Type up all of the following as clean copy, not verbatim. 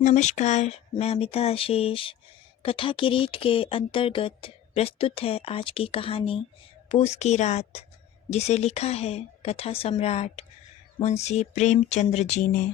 नमस्कार, मैं अमिता आशीष। कथा किरीट के अंतर्गत प्रस्तुत है आज की कहानी पूस की रात, जिसे लिखा है कथा सम्राट मुंशी प्रेमचंद्र जी ने।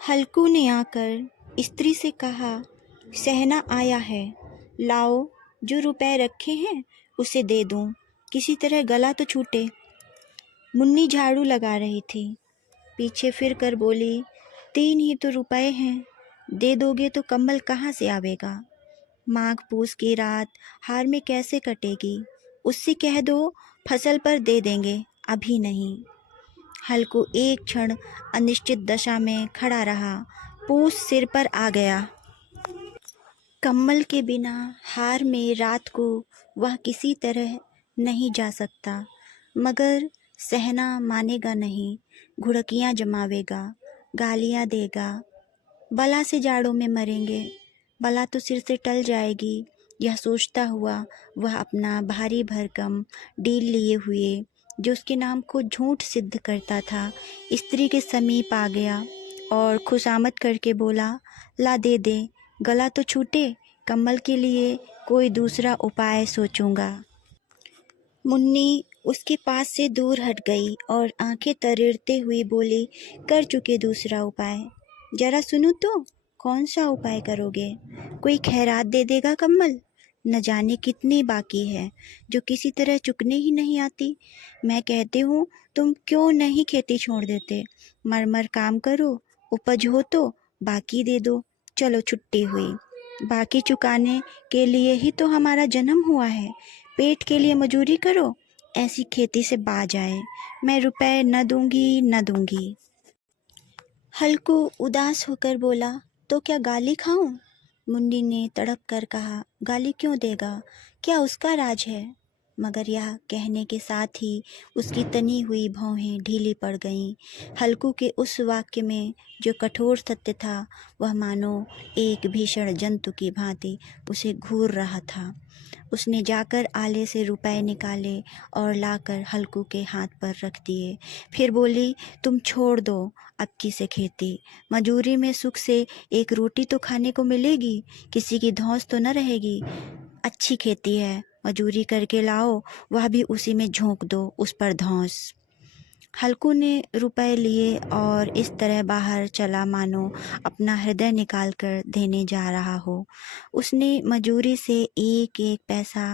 हल्कू ने आकर स्त्री से कहा, सहना आया है, लाओ जो रुपए रखे हैं उसे दे दूं, किसी तरह गला तो छूटे। मुन्नी झाड़ू लगा रही थी, पीछे फिर कर बोली, 3 ही तो रुपए हैं, दे दोगे तो कम्बल कहाँ से आवेगा। माघ पूस की रात हार में कैसे कटेगी, उससे कह दो फसल पर दे देंगे, अभी नहीं। हल्कू एक क्षण अनिश्चित दशा में खड़ा रहा। पूस सिर पर आ गया। कम्बल के बिना हार में रात को वह किसी तरह नहीं जा सकता, मगर सहना मानेगा नहीं, घुड़कियाँ जमावेगा, गालियाँ देगा। बला से जाड़ों में मरेंगे, बला तो सिर से टल जाएगी। यह सोचता हुआ वह अपना भारी भरकम डील लिए हुए, जो उसके नाम को झूठ सिद्ध करता था, स्त्री के समीप आ गया और खुशामद करके बोला, ला दे दे, गला तो छूटे, कम्बल के लिए कोई दूसरा उपाय सोचूंगा। मुन्नी उसके पास से दूर हट गई और आंखें तरेड़ते हुए बोली, कर चुके दूसरा उपाय, जरा सुनो तो, कौन सा उपाय करोगे? कोई खैरात दे देगा कम्बल? न जाने कितनी बाकी है जो किसी तरह चुकने ही नहीं आती। मैं कहती हूँ, तुम क्यों नहीं खेती छोड़ देते, मर काम करो, उपज हो तो बाकी दे दो। चलो छुट्टी हुई, बाकी चुकाने के लिए ही तो हमारा जन्म हुआ है, पेट के लिए मजूरी करो, ऐसी खेती से बाज आए। मैं रुपए न दूंगी। हल्कू उदास होकर बोला, तो क्या गाली खाऊं? मुन्नी ने तड़प कर कहा, गाली क्यों देगा, क्या उसका राज है? मगर यह कहने के साथ ही उसकी तनी हुई भौहें ढीली पड़ गईं। हल्कू के उस वाक्य में जो कठोर सत्य था, वह मानो एक भीषण जंतु की भांति उसे घूर रहा था। उसने जाकर आले से रुपए निकाले और लाकर हल्कू के हाथ पर रख दिए। फिर बोली, तुम छोड़ दो अबकी से खेती, मजूरी में सुख से एक रोटी तो खाने को मिलेगी, किसी की धौंस तो न रहेगी। अच्छी खेती है, मजूरी करके लाओ, वह भी उसी में झोंक दो, उस पर धौंस। हल्कू ने रुपए लिए और इस तरह बाहर चला मानो अपना हृदय निकाल कर देने जा रहा हो। उसने मजूरी से एक एक पैसा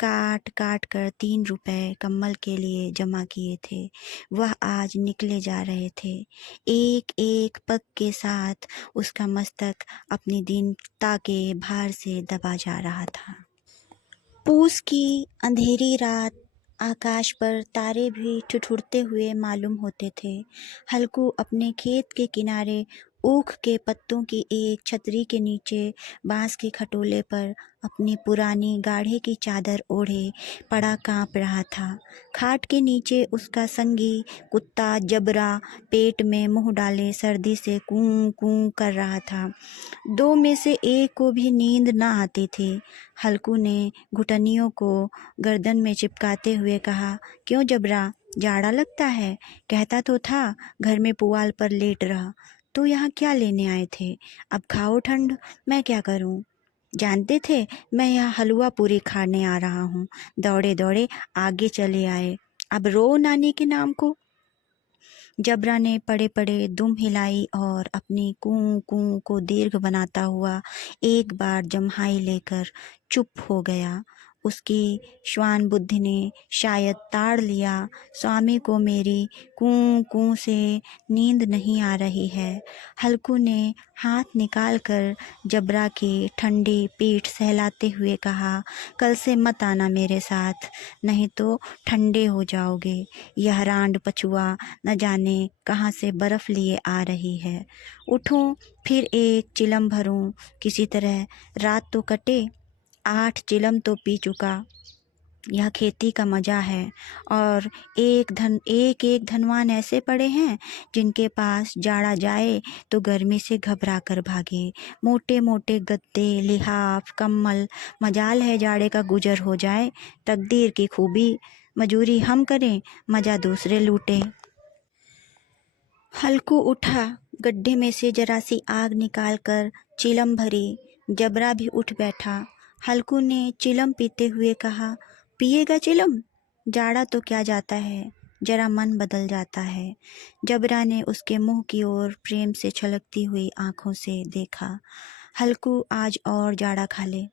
काट काट कर 3 रुपए कम्बल के लिए जमा किए थे। वह आज निकले जा रहे थे। एक एक पग के साथ उसका मस्तक अपनी दीनता के भार से दबा जा रहा था। पूस की अंधेरी रात, आकाश पर तारे भी ठिठुरते हुए मालूम होते थे। हल्कू अपने खेत के किनारे ऊख के पत्तों की एक छतरी के नीचे बांस के खटोले पर अपनी पुरानी गाढ़े की चादर ओढ़े पड़ा कांप रहा था। खाट के नीचे उसका संगी कुत्ता जबरा पेट में मुंह डाले सर्दी से कूं कूं कर रहा था। 2 में से एक को भी नींद न आती थी। हल्कू ने घुटनियों को गर्दन में चिपकाते हुए कहा, क्यों जबरा, जाड़ा लगता है? कहता तो था घर में पुआल पर लेट रहा, तो यहाँ क्या लेने आए थे? अब खाओ ठंड, मैं क्या करूँ? जानते थे मैं यहाँ हलवा पूरी खाने आ रहा हूँ, दौड़े दौड़े आगे चले आए, अब रो नानी के नाम को। जबरा ने पड़े पड़े दुम हिलाई और अपनी कूं कूं को दीर्घ बनाता हुआ एक बार जम्हाई लेकर चुप हो गया। उसकी श्वान बुद्धि ने शायद ताड़ लिया, स्वामी को मेरी कूं कूं से नींद नहीं आ रही है। हल्कू ने हाथ निकाल कर जबरा की ठंडी पीठ सहलाते हुए कहा, कल से मत आना मेरे साथ, नहीं तो ठंडे हो जाओगे। यह रांड पछुआ न जाने कहाँ से बर्फ लिए आ रही है। उठूं फिर एक चिलम भरूं, किसी तरह रात तो कटे। 8 चिलम तो पी चुका। यह खेती का मजा है। और एक एक धनवान ऐसे पड़े हैं जिनके पास जाड़ा जाए तो गर्मी से घबरा कर भागे। मोटे मोटे गद्दे, लिहाफ, कम्बल, मजाल है जाड़े का गुजर हो जाए। तकदीर की खूबी, मजूरी हम करें, मजा दूसरे लूटें। हल्कू उठा, गड्ढे में से जरा सी आग निकालकर चिलम भरी। जबरा भी उठ बैठा। हल्कू ने चिलम पीते हुए कहा, पिएगा चिलम? जाड़ा तो क्या जाता है, जरा मन बदल जाता है। जबरा ने उसके मुंह की ओर प्रेम से छलकती हुई आंखों से देखा। हल्कू, आज और जाड़ा खा ले।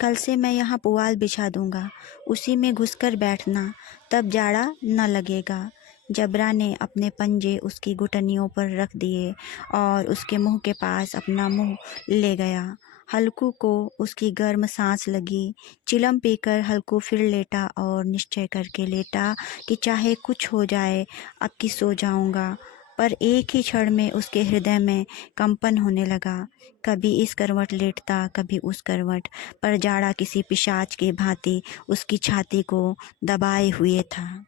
कल से मैं यहाँ पुआल बिछा दूंगा, उसी में घुसकर बैठना, तब जाड़ा न लगेगा। जबरा ने अपने पंजे उसकी घुटनियों पर रख दिए और उसके मुंह के पास अपना मुंह ले गया। हल्कू को उसकी गर्म सांस लगी। चिलम पीकर हल्कू फिर लेटा और निश्चय करके लेटा कि चाहे कुछ हो जाए, अब की सो जाऊंगा। पर एक ही क्षण में उसके हृदय में कंपन होने लगा। कभी इस करवट लेटता, कभी उस करवट, पर जाड़ा किसी पिशाच के भांति उसकी छाती को दबाए हुए था।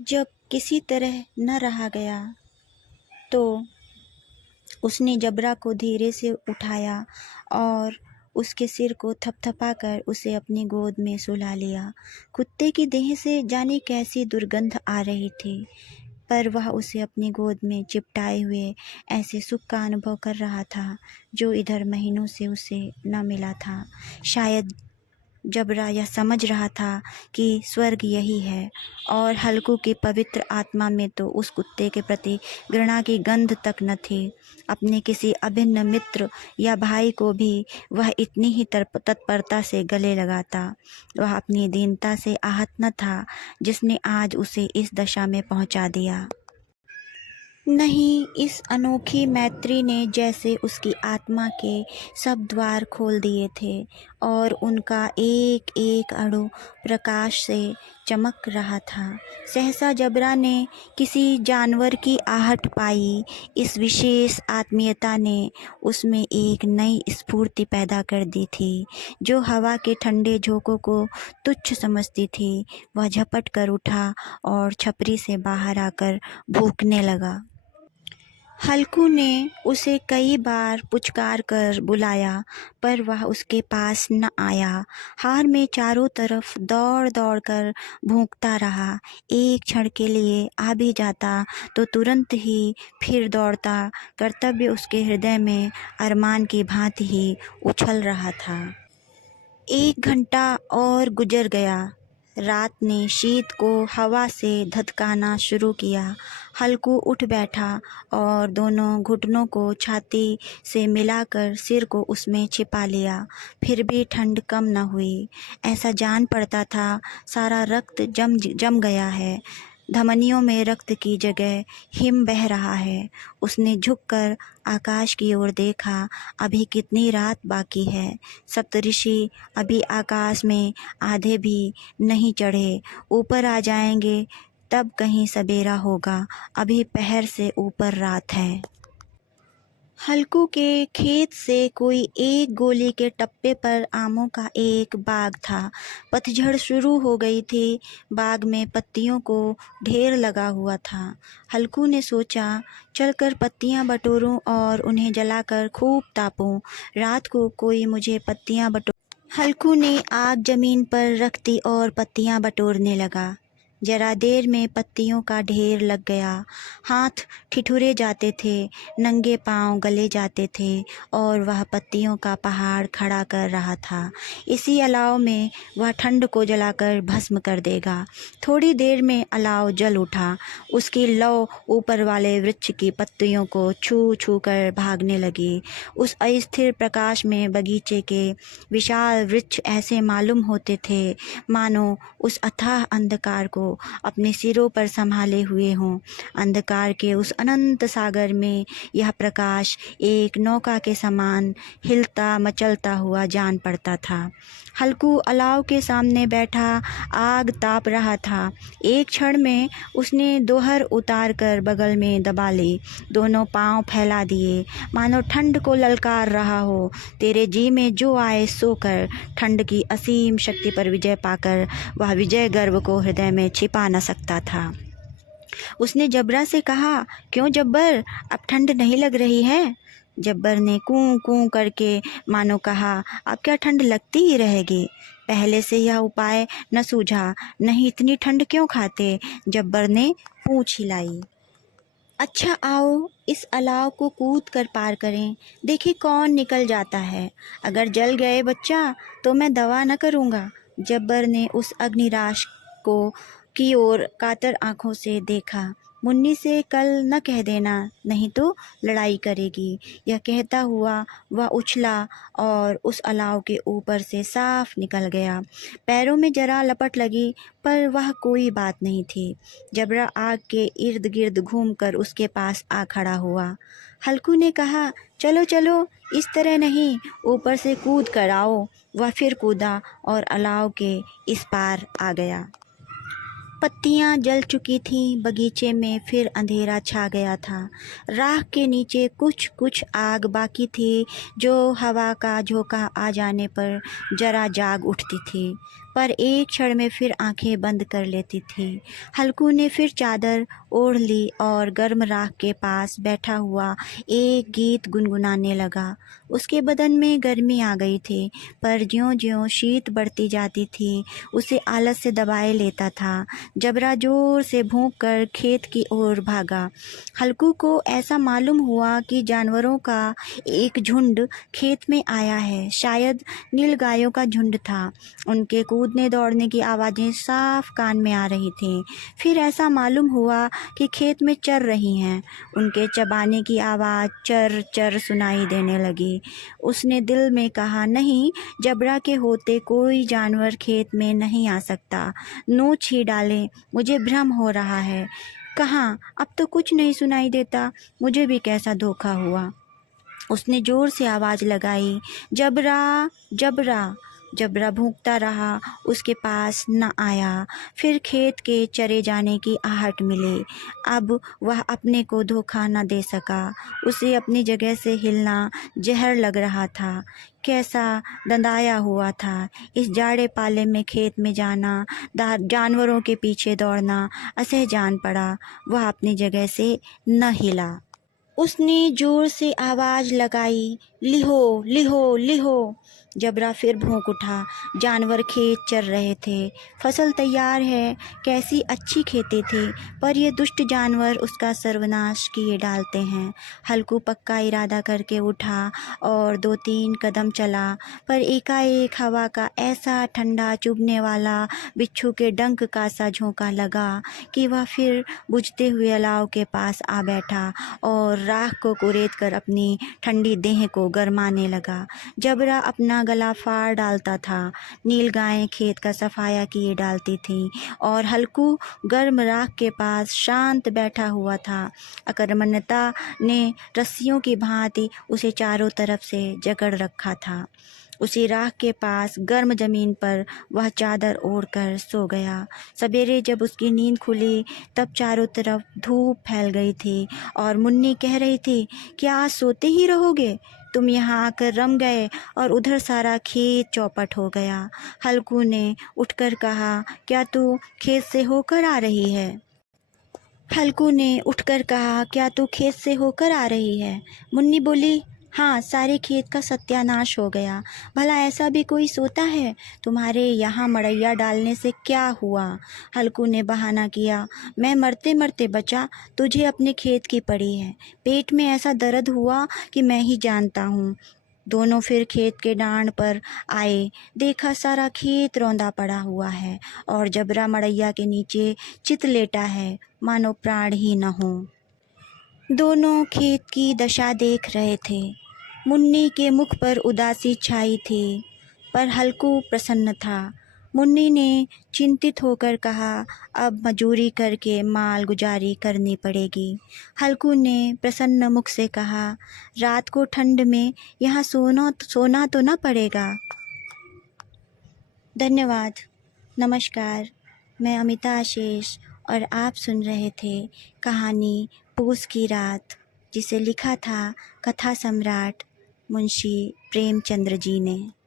जब किसी तरह न रहा गया तो उसने जबरा को धीरे से उठाया और उसके सिर को थपथपाकर उसे अपनी गोद में सुला लिया। कुत्ते की देह से जाने कैसी दुर्गंध आ रही थी, पर वह उसे अपनी गोद में चिपटाए हुए ऐसे सुख का अनुभव कर रहा था जो इधर महीनों से उसे न मिला था। शायद जबरा यह समझ रहा था कि स्वर्ग यही है, और हल्कू की पवित्र आत्मा में तो उस कुत्ते के प्रति घृणा की गंध तक न थी। अपने किसी अभिन्न मित्र या भाई को भी वह इतनी ही तत्परता से गले लगाता। वह अपनी दीनता से आहत न था जिसने आज उसे इस दशा में पहुंचा दिया। नहीं, इस अनोखी मैत्री ने जैसे उसकी आत्मा के सब द्वार खोल दिए थे और उनका एक एक अणु प्रकाश से चमक रहा था। सहसा जबरा ने किसी जानवर की आहट पाई। इस विशेष आत्मीयता ने उसमें एक नई स्फूर्ति पैदा कर दी थी। जो हवा के ठंडे झोंकों को तुच्छ समझती थी, वह झपट कर उठा और छपरी से बाहर आकर भूखने लगा। हल्कू ने उसे कई बार पुचकार कर बुलाया, पर वह उसके पास न आया। हार में चारों तरफ दौड़ दौड़ कर भूखता रहा। एक क्षण के लिए आ भी जाता तो तुरंत ही फिर दौड़ता। कर्तव्य उसके हृदय में अरमान की भांति ही उछल रहा था। 1 घंटा और गुजर गया। रात ने शीत को हवा से धधकाना शुरू किया। हल्कू उठ बैठा और दोनों घुटनों को छाती से मिलाकर सिर को उसमें छिपा लिया। फिर भी ठंड कम न हुई। ऐसा जान पड़ता था सारा रक्त जम गया है। धमनियों में रक्त की जगह हिम बह रहा है। उसने झुककर आकाश की ओर देखा। अभी कितनी रात बाकी है। सप्तऋषि अभी आकाश में आधे भी नहीं चढ़े। ऊपर आ जाएंगे तब कहीं सवेरा होगा। अभी पहर से ऊपर रात है। हल्कू के खेत से कोई 1 गोली के टप्पे पर आमों का एक बाग था। पतझड़ शुरू हो गई थी। बाग में पत्तियों को ढेर लगा हुआ था। हल्कू ने सोचा, चलकर पत्तियां बटोरूं और उन्हें जलाकर खूब तापूं। रात को कोई मुझे पत्तियां हल्कू ने आग जमीन पर रख दी और पत्तियां बटोरने लगा। जरा देर में पत्तियों का ढेर लग गया। हाथ ठिठुरे जाते थे, नंगे पांव गले जाते थे और वह पत्तियों का पहाड़ खड़ा कर रहा था। इसी अलाव में वह ठंड को जलाकर भस्म कर देगा। थोड़ी देर में अलाव जल उठा। उसकी लौ ऊपर वाले वृक्ष की पत्तियों को छू छू कर भागने लगी। उस अस्थिर प्रकाश में बगीचे के विशाल वृक्ष ऐसे मालूम होते थे मानो उस अथाह अंधकार को अपने सिरों पर संभाले हुए हों। अंधकार के उस अनंत सागर में यह प्रकाश एक नौका के समान हिलता मचलता हुआ जान पड़ता था। हल्कू अलाव के सामने बैठा आग ताप रहा था। एक क्षण में उसने दोहर उतार कर बगल में दबा ली। दोनों पांव फैला दिए मानो ठंड को ललकार रहा हो। तेरे जी में जो आए सो कर। ठंड की असीम शक्ति पर विजय पाकर वह विजय गर्व को हृदय में छिपा न सकता था। उसने जबरा से कहा, क्यों जब्बर, अब ठंड नहीं लग रही है? जब्बर ने कूं कूं करके मानो कहा, अब क्या ठंड लगती ही रहेगी। पहले से यह उपाय न सूझा, नहीं इतनी ठंड क्यों खाते? जब्बर ने पूंछ हिलाई। अच्छा आओ इस अलाव को कूद कर पार करें, देखिए कौन निकल जाता है। अगर जल गए बच्चा तो मैं दवा न करूँगा। जब्बर ने उस अग्निराश को की ओर कातर आंखों से देखा। मुन्नी से कल न कह देना, नहीं तो लड़ाई करेगी। यह कहता हुआ वह उछला और उस अलाव के ऊपर से साफ निकल गया। पैरों में जरा लपट लगी, पर वह कोई बात नहीं थी। जबरा आग के इर्द गिर्द घूमकर उसके पास आ खड़ा हुआ। हल्कू ने कहा, चलो चलो, इस तरह नहीं, ऊपर से कूद कर आओ। वह फिर कूदा और अलाव के इस पार आ गया। पत्तियां जल चुकी थीं, बगीचे में फिर अंधेरा छा गया था। राख के नीचे कुछ कुछ आग बाकी थी, जो हवा का झोंका आ जाने पर जरा जाग उठती थी, पर एक क्षण में फिर आंखें बंद कर लेती थी। हल्कू ने फिर चादर ओढ़ ली और गर्म राख के पास बैठा हुआ एक गीत गुनगुनाने लगा। उसके बदन में गर्मी आ गई थी, पर ज्यों-ज्यों शीत बढ़ती जाती थी, उसे आलस से दबाए लेता था। जबरा जोर से भौंक कर खेत की ओर भागा। हल्कू को ऐसा मालूम हुआ कि जानवरों का एक झुंड खेत में आया है। शायद नीलगायों का झुंड था। उनके कूदने दौड़ने की आवाज़ें साफ कान में आ रही थीं। फिर ऐसा मालूम हुआ कि खेत में चर रही हैं। उनके चबाने की आवाज़ चर चर सुनाई देने लगी। उसने दिल में कहा, नहीं, जबरा के होते कोई जानवर खेत में नहीं आ सकता। नोच ही डाले, मुझे भ्रम हो रहा है। कहाँ, अब तो कुछ नहीं सुनाई देता। मुझे भी कैसा धोखा हुआ। उसने जोर से आवाज़ लगाई, जबरा जबरा। जबरा भूखता रहा, उसके पास न आया। फिर खेत के चरे जाने की आहट मिली। अब वह अपने को धोखा न दे सका। उसे अपनी जगह से हिलना जहर लग रहा था। कैसा दंदाया हुआ था। इस जाड़े पाले में खेत में जाना, जानवरों के पीछे दौड़ना असह जान पड़ा। वह अपनी जगह से न हिला। उसने जोर से आवाज़ लगाई, लिहो लिहो लिहो। जबरा फिर भौंक उठा। जानवर खेत चर रहे थे। फसल तैयार है, कैसी अच्छी खेती थी, पर ये दुष्ट जानवर उसका सर्वनाश किए डालते हैं। हल्कू पक्का इरादा करके उठा और 2-3 कदम चला, पर एकाएक हवा का ऐसा ठंडा चुभने वाला बिच्छू के डंक का सा झोंका लगा कि वह फिर बुझते हुए अलाव के पास आ बैठा और राख को कुरेद कर अपनी ठंडी देह को गरमाने लगा। जबरा अपना गला फाड़ डालता था। नीलगायें खेत का सफाया किए डालती थीं और हल्कू गर्म राख के पास शांत बैठा हुआ था। अकर्मण्यता ने रस्सियों की भांति उसे चारों तरफ से जकड़ रखा था। उसी राख के पास गर्म जमीन पर वह चादर ओढ़कर सो गया। सवेरे जब उसकी नींद खुली, तब चारों तरफ धूप फैल गई थी और मुन्नी कह रही थी, क्या आज सोते ही रहोगे? तुम यहाँ आकर रम गए और उधर सारा खेत चौपट हो गया। हल्कू ने उठकर कहा, क्या तू खेत से होकर आ रही है? हल्कू ने उठकर कहा, क्या तू खेत से होकर आ रही है? मुन्नी बोली, हाँ, सारे खेत का सत्यानाश हो गया। भला ऐसा भी कोई सोता है? तुम्हारे यहाँ मड़ैया डालने से क्या हुआ? हल्कू ने बहाना किया, मैं मरते मरते बचा, तुझे अपने खेत की पड़ी है। पेट में ऐसा दर्द हुआ कि मैं ही जानता हूँ। दोनों फिर खेत के डांड पर आए। देखा सारा खेत रौंदा पड़ा हुआ है और जबरा मड़ैया के नीचे चित लेटा है, मानो प्राण ही न हो। दोनों खेत की दशा देख रहे थे। मुन्नी के मुख पर उदासी छाई थी, पर हल्कू प्रसन्न था। मुन्नी ने चिंतित होकर कहा, अब मजूरी करके माल गुजारी करनी पड़ेगी। हल्कू ने प्रसन्न मुख से कहा, रात को ठंड में यहाँ सोना तो न पड़ेगा। धन्यवाद। नमस्कार। मैं अमिता आशीष और आप सुन रहे थे कहानी पूस की रात, जिसे लिखा था कथा सम्राट मुंशी प्रेमचंद्र जी ने।